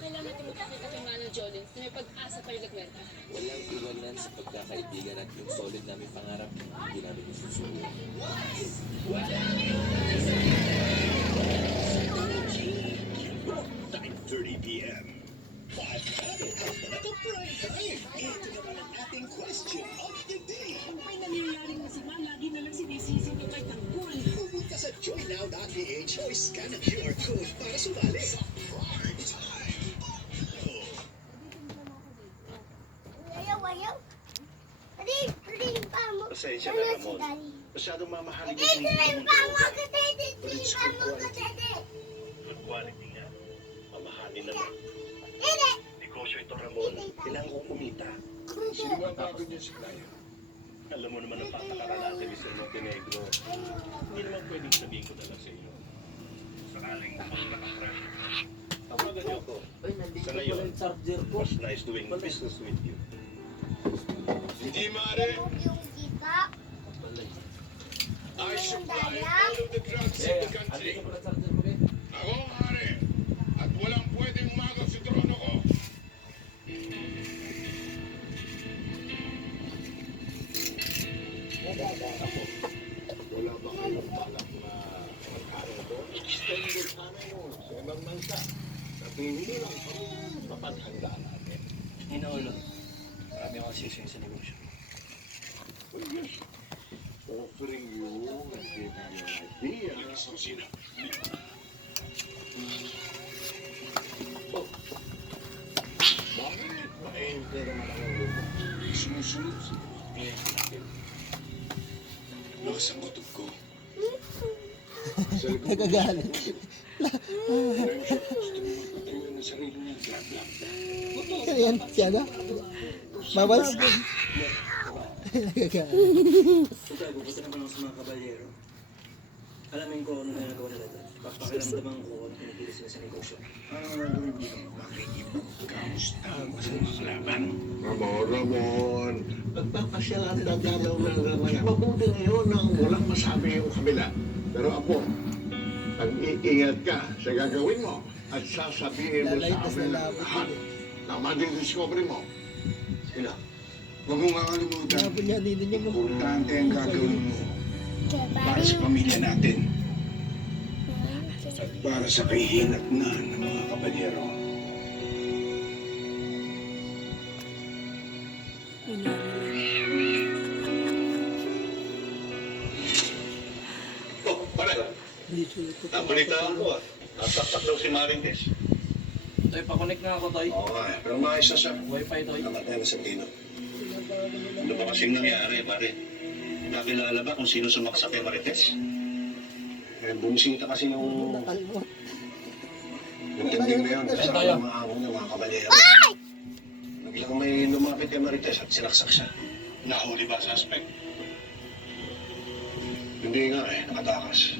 Kailangan natin magkakita kay Manang Jolene na may pag-asa pa rin lagmenta. Walang iwanan sa pagkakaibigan at yung solid namin pangarap, hindi namin isusuko. PM. Prime time! Ito naman ang ating question of the day. May nangyayaring masama, lagi na lang sinisisi ko kay Tanggol. Pumunta sa joynow.ph o scan ang QR code para sumali sa Prime Time. Ayaw. Dali pa mo. Pasensya na, Ramon. Masyadong mamahalin yung Dali pa mo ka, Dali. Good quality nga. Mamahalin naman. Dali. Negosyo ito, Ramon. Kailangan kong kumita. Sino ba ang bago niya si Tayo? Alam mo naman ang patakaran natin, Mr. Montenegro. Hindi naman pwedeng sabihin ko na lang sa inyo. Sakaling mas nakasrash. Tawagan niyo ako. Sa ngayon, was nice doing business with you. Hindi maaari. Yung kita. I supply all of the drugs in the country. Ako ang maaari. At walang pwedeng umagaw sa trono ko. Wala ba kayong balak na magkaroon doon? Extended sana yun sa ibang bansa. Hindi lang kami papaghanda natin. Hinaulo. Marami akong sising sa negosyo. Well, yes. Offering you and giving you an idea. Kusina. Oh. Bakit? Maente naman ang lupa. Sumusunod sa kliyente natin. Lakas ang kutob ko. Sa likod. Nagagalit. Gusto mo magpatayo ng sarili niya. Blah, blah, blah. Ano yan? Si ano? Babals? Nagagalit. Siyempre, pupunta naman ako sa mga kabalyero. Alamin ko ano ginagawa nila doon. Papakiramdaman ko ano pinipili sila sa negosyo. Ano ang gagawin dito? Makikipagkamusta mo sa mga kalaban. Ramon. Nagpapasya lang dagalaw ng gamay. Mabuti ngayon nang walang masabi yung kabila. Pero apo, pag-iingat ka sa gagawin mo at sasabihin mo Lalay sa ka sa amin ang labot lahat yun na madidiscover mo. Sila. Huwag mong kakalimutan. Sabi niya, nino niya mo. Importante ang gagawin mo para sa pamilya natin. At para sa kahihinatnan ng mga kabalyero. Oh, pare. Nabalitaan ko ah. Nasaksak daw si Marintes. Toy, pakonek na ako, Toy. Oo nga, pero maayos na siya. Wi-Fi, Toy. Namatay na sa Tino. Ano ba kasing nangyari, pare? Nakilala ba kung sino sumaksak kay Marites? Bumisita kasi yung Nakalimot. tinding na yun. Kasama ng mga amo niya, mga kabalyero. Biglang may lumapit kay Marites at sinaksak siya. Nahuli ba suspect? Hindi nga nakatakas.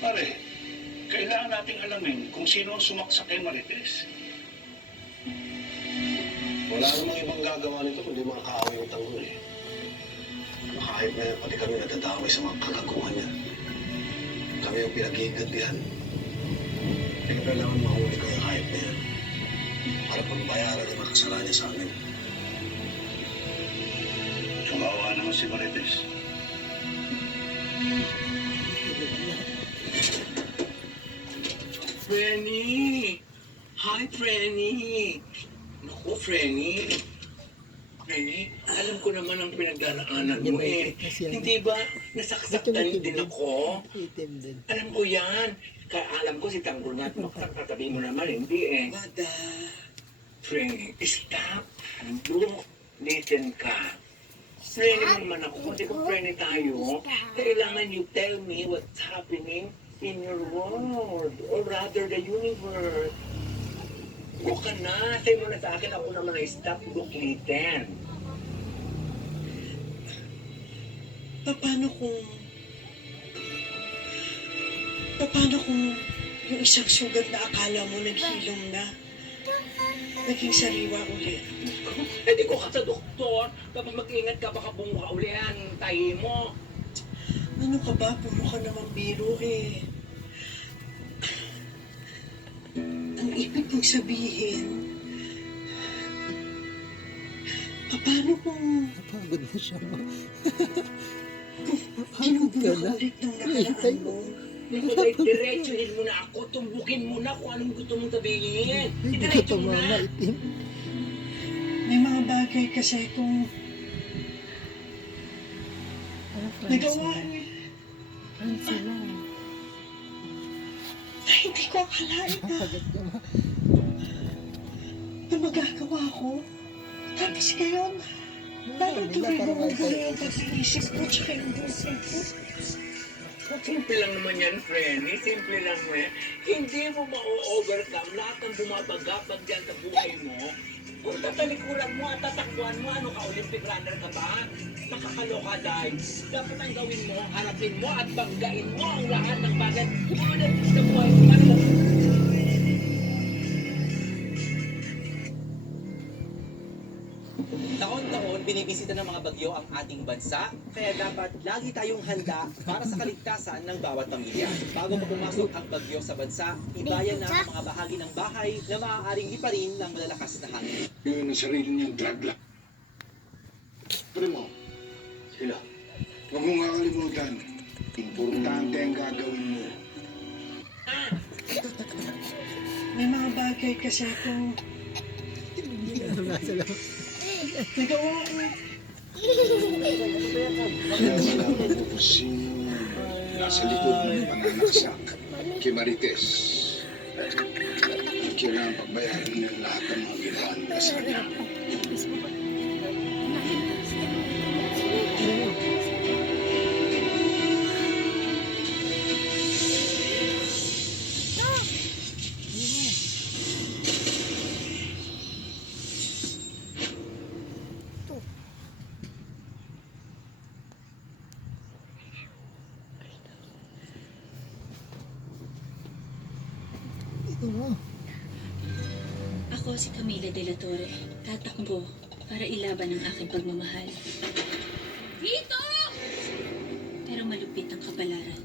Pare, kailangan nating alamin kung sino ang sumaksak kay Marites. Wala namang ibang gagawa nito kundi mga kaaway ng Tanggol eh. Makahayop na yun, pati kami nadadamay sa mga kagaguhan niya. Kami yung pinag-iingantihan. Kaya kailangan mahuli ko yung hayop na yan. Para pagbayaran ang mga kasalanan niya sa amin. Kawawa naman si Marites. Frenny! Hi, Frenny! Naku, Frenny. Frenny, alam ko naman ang pinagdaraanan mo eh. Hindi ba nasaksakan din ako? Itim din. Alam ko yan. Kaya alam ko si Tanggol na makakatabi mo naman, hindi eh. Mada. Frenny, stop. Look, listen ka. Frenny naman ako. Hindi ko Frenny tayo. Kailangan you tell me what's happening in your world. Or rather, the universe. Go ka na. Say mo na sa akin, ako naman ay stop buklitin. Paano kung yung isang sugat na akala mo naghilom na, naging sariwa ulit? Hindi ko ka sa doktor. Kapag mag-ingat ka, baka bumuka uli yan. Tahi mo. Ano ka ba? Puro ka naman biro eh. Ang ibig sabihin, paano kung Napagod na siya mo. ginugulo ka ko na. ulit ng nakaraan mo? Diretsuhin mo na ako, tumbukin mo na kung anong gusto mong sabihin. Hindi ka Diretso mo tumama, na. itim. May mga bagay kasi kung nagawa eh, na hindi ko akalain na, Pagod ka mo. na magagawa ko. Tapos ngayon, lalo tuloy-gulo yung pag-iisip ko tsaka yung buhay ko. Simple lang naman yan, Frenny. Simple lang mo yan. Hindi mo ma-overcome lahat ng bumabagabag dyan sa buhay mo. Kung tatalikuran mo at tatakbuhan mo, ano ka, Olympic runner ka ba? Nakakaloka dahil. Dapat ang gawin mo, harapin mo at banggain mo ang lahat ng bagay. Kumunod sa buhay mo. Ano mo? Taon-taon, binibisita ng mga bagyo ang ating bansa, kaya dapat lagi tayong handa para sa kaligtasan ng bawat pamilya. Bago pa pumasok ang bagyo sa bansa, ibayan na ang mga bahagi ng bahay na maaaring liparin ng malalakas na hangin. Yun ang sarili niyang drug lang. Primo, Sila. huwag mong kakalimutan. Importante ang gagawin mo. May mga bagay kasi kung nagawa eh, Kaya malaman mo kung sino nasa likod ng pananaksak kay Marites. Kailangan pagbayaran niya lahat ng mga ginawa nila sa kanya. Ako si Camila de la Torre. Tatakbo para ilaban ang aking pagmamahal. Dito! Pero malupit ang kapalaran.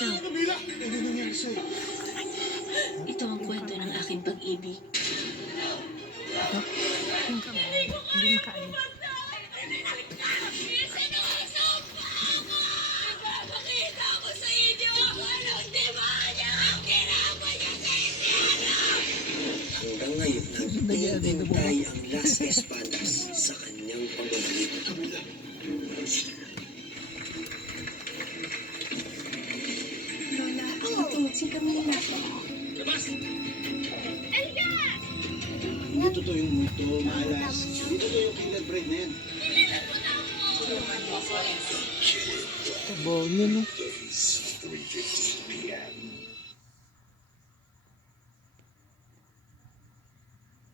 Camila! Ano nangyari sa'yo? Ito ang kwento ng aking pag-ibig. Ipapakita ko sa inyo anong demonyo ang ginagawa niya sa Indiano! Hanggang ngayon, naghihintay ang Las Espadas sa kanyang pamamalit. Lola, ito si Camila. Hindi totoo yung multo, malas. Hindi totoo yung killer bread na yan. Tabaw niya, no? This is 3:15 p.m.